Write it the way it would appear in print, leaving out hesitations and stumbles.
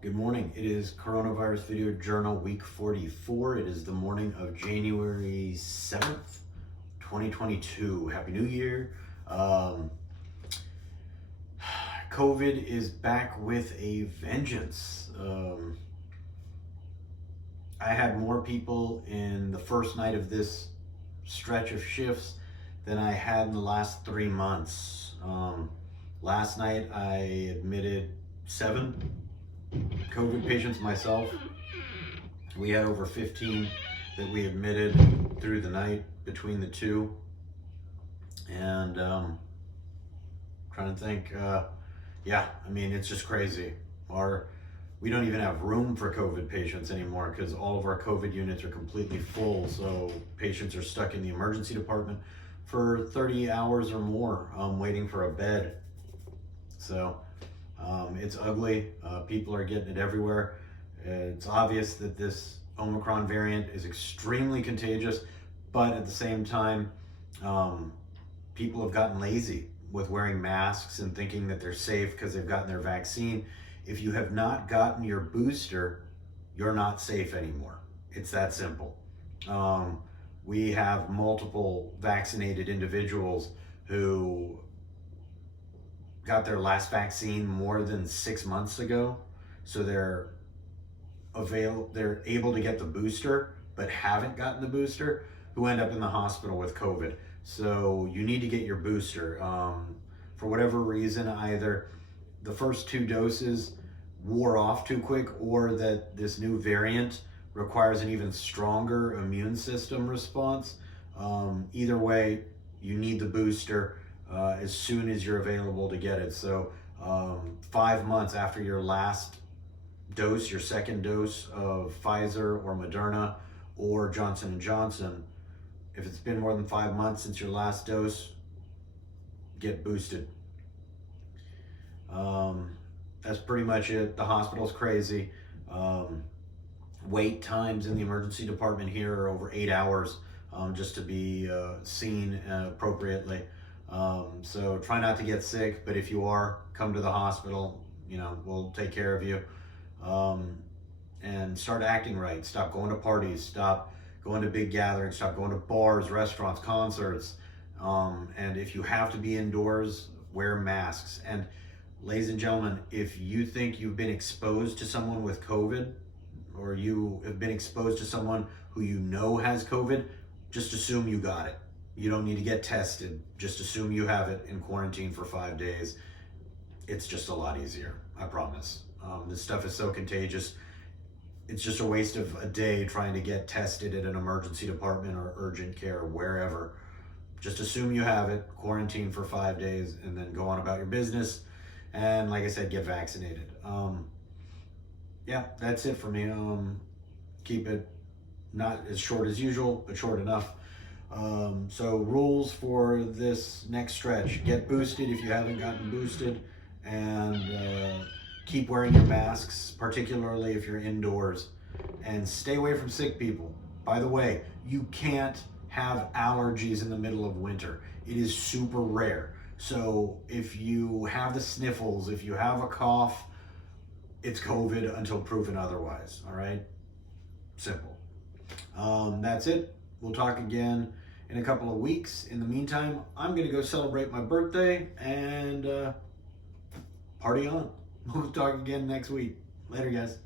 Good morning. It is Coronavirus Video Journal week 44. It is the morning of January 7th, 2022. Happy New Year. COVID is back with a vengeance. I had more people in the first night of this stretch of shifts than I had in the last 3 months. Last night I admitted 7 COVID patients myself. We had over 15 that we admitted through the night between the two. And trying to think, it's just crazy. We don't even have room for COVID patients anymore because all of our COVID units are completely full. So patients are stuck in the emergency department for 30 hours or more waiting for a bed. So it's ugly. People are getting it everywhere. It's obvious that this Omicron variant is extremely contagious, but at the same time, people have gotten lazy with wearing masks and thinking that they're safe because they've gotten their vaccine. If you have not gotten your booster, you're not safe anymore. It's that simple. We have multiple vaccinated individuals who got their last vaccine more than 6 months ago, so they're able to get the booster but haven't gotten the booster, who end up in the hospital with COVID. So you need to get your booster. For whatever reason, either the first 2 doses wore off too quick, or that this new variant requires an even stronger immune system response. Either way, you need the booster as soon as you're available to get it. So 5 months after your last dose, your second dose of Pfizer or Moderna or Johnson & Johnson, if it's been more than 5 months since your last dose, get boosted. That's pretty much it. The hospital's crazy. Wait times in the emergency department here are over 8 hours just to be seen appropriately. So try not to get sick, but if you are, come to the hospital. We'll take care of you. And start acting right. Stop going to parties. Stop going to big gatherings. Stop going to bars, restaurants, concerts. And if you have to be indoors, wear masks. And ladies and gentlemen, if you think you've been exposed to someone with COVID, or you have been exposed to someone who you know has COVID, just assume you got it. You don't need to get tested. Just assume you have it and quarantine for 5 days. It's just a lot easier, I promise. This stuff is so contagious. It's just a waste of a day trying to get tested at an emergency department or urgent care, wherever. Just assume you have it, quarantine for 5 days, and then go on about your business. And like I said, get vaccinated. That's it for me. Keep it not as short as usual, but short enough. So rules for this next stretch: get boosted if you haven't gotten boosted, and keep wearing your masks, particularly if you're indoors, and stay away from sick people. By the way, you can't have allergies in the middle of winter. It is super rare. So if you have the sniffles, if you have a cough, it's COVID until proven otherwise. All right? Simple. That's it. We'll talk again in a couple of weeks. In the meantime, I'm going to go celebrate my birthday and party on. We'll talk again next week. Later, guys.